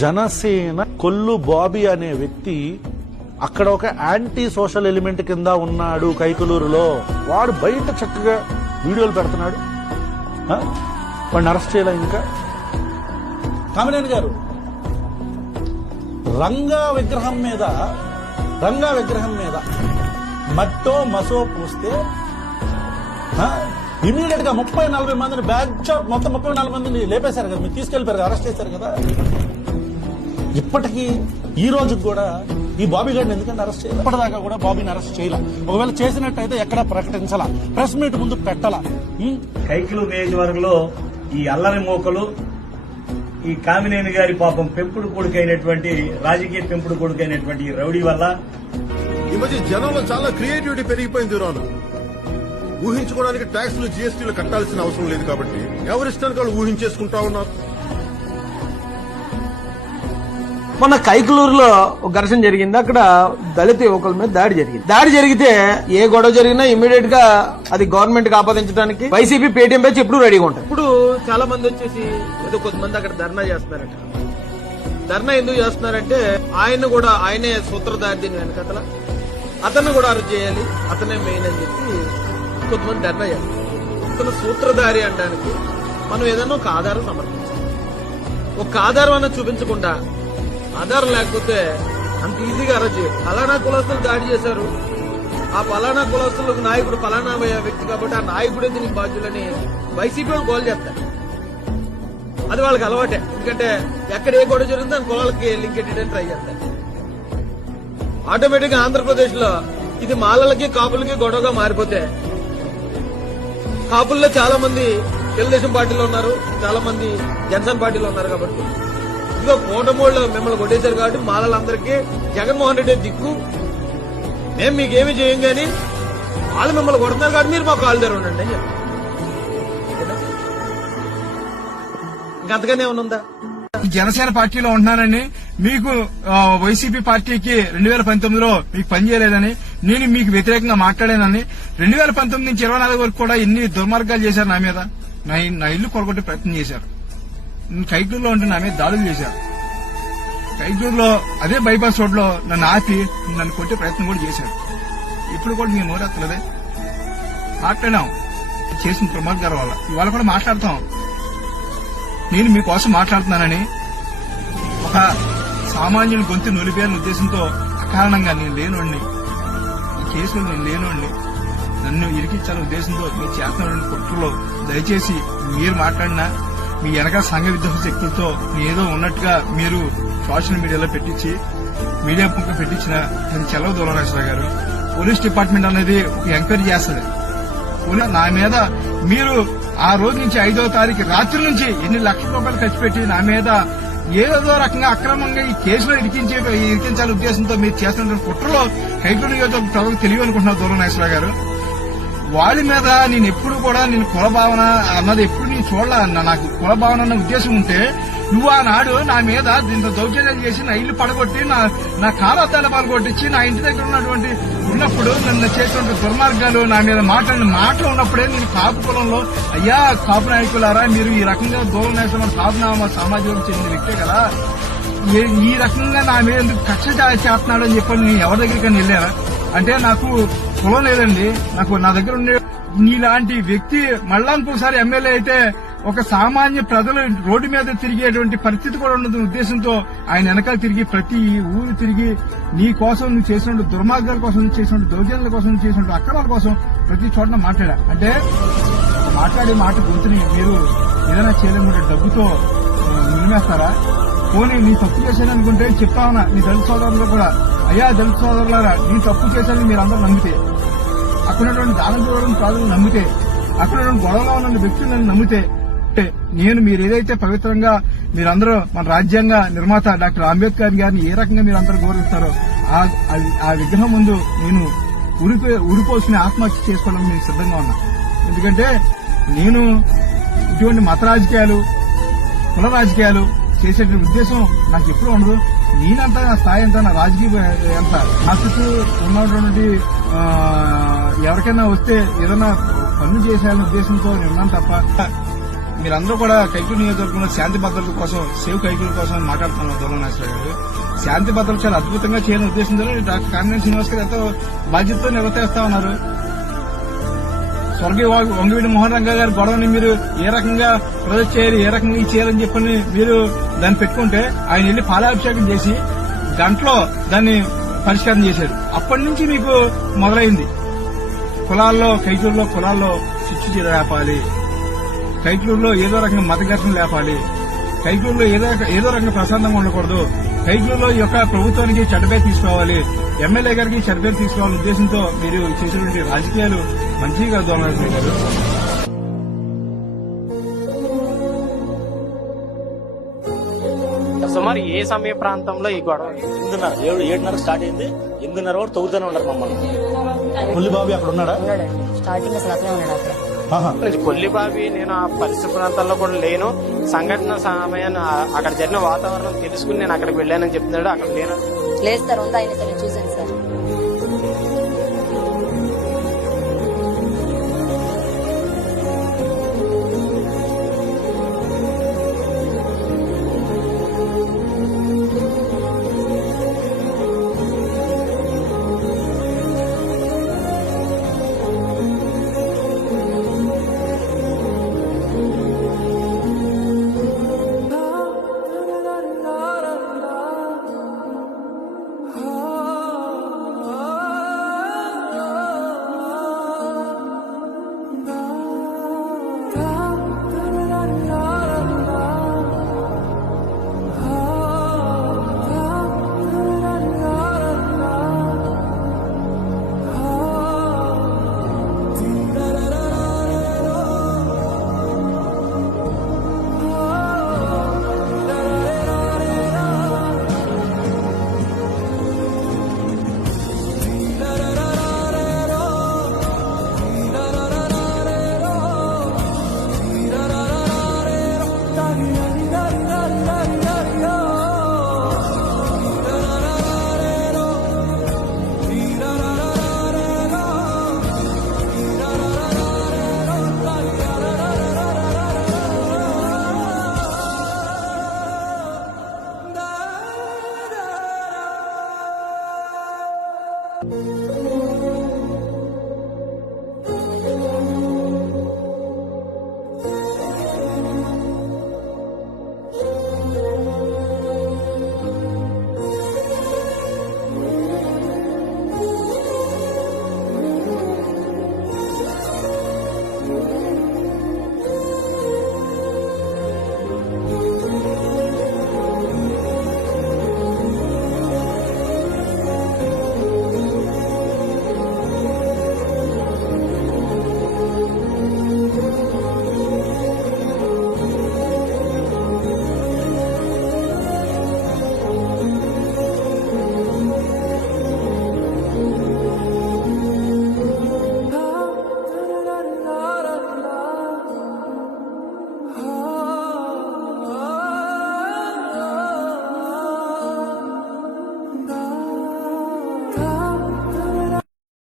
జనసేన కొల్లు బాబీ అనే వ్యక్తి అక్కడ ఒక యాంటీ సోషల్ ఎలిమెంట్ కింద ఉన్నాడు కైకలూరులో. వాడు బయట చక్కగా వీడియోలు పెడుతున్నాడు. వాడిని అరెస్ట్ చేయాల. ఇంకా కామినేని గారు రంగా విగ్రహం మీద మట్టో మసో పూస్తే ఇమీడియట్ గా 30-40 మందిని బ్యాక్ షాట్ మొత్తం 34 మందిని లేపేశారు కదా, మీరు తీసుకెళ్లిపోయారు, అరెస్ట్ చేశారు కదా. ఇప్పటికీ ఈ రోజుకి కూడా ఈ బాబీ గారిని ఎందుకంటే అరెస్ట్ చేయాలి? ఇప్పటిదాకా కూడా బాబీని అరెస్ట్ చేయాల. ఒకవేళ చేసినట్టయితే ఎక్కడ ప్రకటించాలా, ప్రెస్ మీట్ ముందు పెట్టాలా. కైకిలు నియోజకవర్గంలో ఈ అల్లరి మోకలు, ఈ కామినేని గారి పాపం పెంపుడు కొడుకైనటువంటి రాజకీయ పెంపుడు కొడుకైనటువంటి రౌడీ వల్ల ఈ మధ్య జనంలో చాలా క్రియేటివిటీ పెరిగిపోయింది. రాను ఊహించుకోవడానికి ట్యాక్సులు జీఎస్టీలు కట్టాల్సిన అవసరం లేదు కాబట్టి ఎవరిష్టానికి వాళ్ళు ఊహించేసుకుంటా ఉన్నారు. మొన్న కైకలూరులో ఒక ఘర్షణ జరిగింది. అక్కడ దళిత యువకుల మీద దాడి జరిగితే ఏ గొడవ జరిగినా ఇమ్మీడియట్ గా అది గవర్నమెంట్ కి ఆపాదించడానికి వైసీపీ పేటీఎం పేజ్ ఎప్పుడు రెడీగా ఉంటాయి. ఇప్పుడు చాలా మంది వచ్చేసి ఏదో కొంతమంది అక్కడ ధర్నా చేస్తున్నారట. ధర్నా ఎందుకు చేస్తున్నారంటే ఆయనే సూత్రధారి దీని వెనకతల, అతన్ని కూడా అరెస్ట్ చేయాలి, అతనే మెయిన్ అని చెప్పి కొంతమంది ధర్నా చేస్తారు. అతను సూత్రధారి అనడానికి మనం ఏదైనా ఒక ఆధారం సమర్పించాలి. ఒక ఆధారం అన్న చూపించకుండా, ఆధారం లేకపోతే అంత ఈజీగా అరెస్ట్ చేయాలి. ఫలానా కులస్తులు దాడి చేశారు, ఆ ఫలానా కులస్తులకు నాయకుడు ఫలానా వ్యక్తి కాబట్టి ఆ నాయకుడే దీనికి బాధ్యులని వైసీపీ వాళ్ళు గోల్ చేస్తారు. అది వాళ్ళకి అలవాటే. ఎందుకంటే ఎక్కడ ఏ గొడవ జరిగిందో దాని కులాలకి లింక్ ఎట్టడానికి ట్రై చేస్తారు. ఆటోమేటిక్ గా ఆంధ్రప్రదేశ్ లో ఇది మాలలకి కాపులకి గొడవగా మారిపోతే, కాపుల్లో చాలా మంది తెలుగుదేశం పార్టీలో ఉన్నారు, చాలా మంది జనసేన పార్టీలో ఉన్నారు కాబట్టి ఇదిగో కోటమూళ్ళు మిమ్మల్ని కొట్టేశారు కాబట్టి మాలలందరికీ జగన్మోహన్ రెడ్డి దిక్కు, మేము మీకేమీ చేయం గానీ వాళ్ళు మిమ్మల్ని కొడుతున్నారు కాబట్టి మీరు మా కాళ్ళు దగ్గర ఉండండి అని చెప్పారు. ఇంకంతగానే ఏమన్నా జనసేన పార్టీలో ఉంటున్నానని, మీకు వైసీపీ పార్టీకి 2019లో మీకు పనిచేయలేదని, నేను మీకు వ్యతిరేకంగా మాట్లాడానని, 2019 నుంచి 24 వరకు కూడా ఎన్ని దుర్మార్గాలు చేశారు నా మీద. నా ఇల్లు కొరగొట్టే ప్రయత్నం చేశారు. కైకూరులో ఉంటే నా మీద దాడులు చేశారు. కైకూరులో అదే బైపాస్ రోడ్ లో నన్ను ఆపి నన్ను కొట్టే ప్రయత్నం కూడా చేశారు. ఇప్పుడు కూడా నేను నోరెత్తలేదే, మాట్లాడాం చేసిన దుర్మార్గాల వల్ల. ఇవాళ కూడా మాట్లాడతాం. నేను మీకోసం మాట్లాడుతున్నానని ఒక సామాన్యుని గొంతు నొలిపేయాలనే ఉద్దేశంతో అకారణంగా నేను లేనోడిని, ఈ కేసులో నేను లేనోడిని, నన్ను ఇరికించాలనే ఉద్దేశంతో మీరు చేస్తున్న కుట్రలో దయచేసి మీరు మాట్లాడినా మీ వెనక సంఘ విద్రోహ శక్తులతో ఏదో ఉన్నట్టుగా మీరు సోషల్ మీడియాలో పెట్టించి మీడియా ముఖం పెట్టించిన అది చెలవ దూరరాజరావు గారు. పోలీస్ డిపార్ట్మెంట్ అనేది ఒక ఎంక్వైరీ చేస్తుంది. నా మీద మీరు ఆ రోజు నుంచి 5వ తారీఖు రాత్రి నుంచి ఎన్ని లక్షల రూపాయలు ఖర్చు పెట్టి నా మీద ఏదో రకంగా అక్రమంగా ఈ కేసులో ఇరికించాలనే ఉద్దేశంతో మీరు చేస్తున్న కుట్రలో కైకూరు నియోజకవర్గ ప్రజలకు తెలియాలనుకుంటున్నారు దూరనాగేశ్వరరావు గారు. వాళ్ళ మీద నేను ఎప్పుడు కూడా నేను కుల భావన అన్నది ఎప్పుడు నేను చూడాల. నాకు కుల భావన అన్న ఉద్దేశం ఉంటే నువ్వు ఆనాడు నా మీద దీంతో దౌర్జన్యం చేసి నా ఇల్లు పడగొట్టి నా కాలద్దాల పాల్గొట్టించి నా ఇంటి దగ్గర ఉన్నప్పుడు నన్ను చేసినటువంటి దుర్మార్గాలు నా మీద మాట్లాడిన మాటలు ఉన్నప్పుడే నేను కాపు కులంలో అయ్యా కాపు నాయకులారా మీరు ఈ రకంగా దూరం నేసిన కాపునామా సామాజిక చెందిన వ్యక్తే కదా, ఈ రకంగా నా మీద ఎందుకు కక్ష చేస్తున్నాడు అని చెప్పి నేను ఎవరి దగ్గరికి వెళ్ళారా అంటే నాకు కులం లేదండి. నా దగ్గర ఉండే నీలాంటి వ్యక్తి మళ్ళా ఇంకోసారి ఎమ్మెల్యే అయితే ఒక సామాన్య ప్రజలు రోడ్డు మీద తిరిగేటువంటి పరిస్థితి కూడా ఉండదు ఉద్దేశంతో ఆయన వెనకాల తిరిగి ప్రతి ఊరు తిరిగి నీ కోసం నువ్వు చేసిన దుర్మార్గాల కోసం నువ్వు చేసిన దౌర్జన్యాల కోసం నువ్వు చేసిన అక్రమాల కోసం ప్రతి చోట మాట్లాడా. అంటే మాట్లాడే మాట గొంతుని మీరు ఏదైనా చేయలేకుంటే డబ్బుతో నిలిమేస్తారా? పోనీ నీ తప్పు చేశాననుకుంటే చెప్తా ఉన్నా నీ దళిత సోదరులు కూడా, అయ్యా దళిత సోదరులారా నీ తప్పు చేశానని మీరందరూ నమ్మితే, అక్కడ ఉన్నటువంటి దానం చూడడం ప్రజలు నమ్మితే, అక్కడ గొడవగా ఉన్న వ్యక్తులను నమ్మితే, నేను మీరు ఏదైతే పవిత్రంగా మీరందరూ మన రాజ్యాంగ నిర్మాత డాక్టర్ అంబేద్కర్ గారిని ఏ రకంగా మీరందరూ గౌరవిస్తారో ఆ విగ్రహం ముందు నేను ఉరిపోసుకుని ఆత్మహత్య చేసుకోవడానికి నేను సిద్ధంగా ఉన్నా. ఎందుకంటే నేను ఇటువంటి మత రాజకీయాలు కుల రాజకీయాలు చేసేటువంటి ఉద్దేశం నాకు ఎప్పుడూ ఉండదు. నేనంతా నా స్థాయి ఎంత, నా రాజకీయ ఎంత, నా చుట్టూ ఉన్నటువంటి ఎవరికైనా వస్తే ఏదైనా పనులు చేసేయాలనే ఉద్దేశంతో నేను ఉన్నాను తప్ప మీరందరూ కూడా కైకూరు నియోజకవర్గంలో శాంతి భద్రతల కోసం సేవ్ కైకూరు కోసం మాట్లాడుతున్నారు దొంగ నాగేశ్వరరావు గారు. శాంతి భద్రతలు చాలా అద్భుతంగా చేయాలని ఉద్దేశంతో డాక్టర్ కామినేని శ్రీనివాస్ గారు ఎంతో బాధ్యతతో నిర్వర్తిస్తా ఉన్నారు. స్వర్గీయ వంగవీటి మోహన్ రంగా గారి గొడవని మీరు ఏ రకంగా ప్రొజెక్ట్ చేయాలి, ఏ రకంగా ఇది చేయాలని చెప్పని మీరు దాన్ని పెట్టుకుంటే ఆయన వెళ్లి పాలాభిషేకం చేసి గంటలో దాన్ని పరిష్కారం చేశారు. అప్పటి నుంచి మీకు మొదలైంది కులాల్లో, కైకూరులో కులాల్లో చిచ్చు లేపాలి, కైకూరులో ఏదో రకంగా మత ఘర్షణ లేపాలి, కైకూరులో ఏదో రకంగా ప్రశాంతంగా ఉండకూడదు, కైకూరులో ఈ యొక్క ప్రభుత్వానికి చెడ్డపేరు తీసుకోవాలి, ఎమ్మెల్యే గారికి చెడ్డపేరు తీసుకోవాలనే ఉద్దేశంతో మీరు చేసినటువంటి రాజకీయాలు మంచిగా దొంగ గారు. సుమారు ఏ సమయ ప్రాంతంలో ఈ గొడవ? 7:30 స్టార్ట్ అయింది. 8:30 వరకు తవ్వుతూనే ఉన్నారు మమ్మల్ని. కొల్లిబాబు అక్కడ ఉన్నాడా? స్టార్టింగ్ అసలు అట్లే ఉన్నాడు అక్కడ. ఆహా. కొల్లిబాబి నేను ఆ పరిసర ప్రాంతాల్లో కూడా లేను. సంఘటన సమయాన్ని అక్కడ జరిగిన వాతావరణం తెలుసుకుని నేను అక్కడికి వెళ్ళానని చెప్తున్నాడు. అక్కడ లేను లేదు సార్, ఉంది ఆయన సరే చూసాను సార్.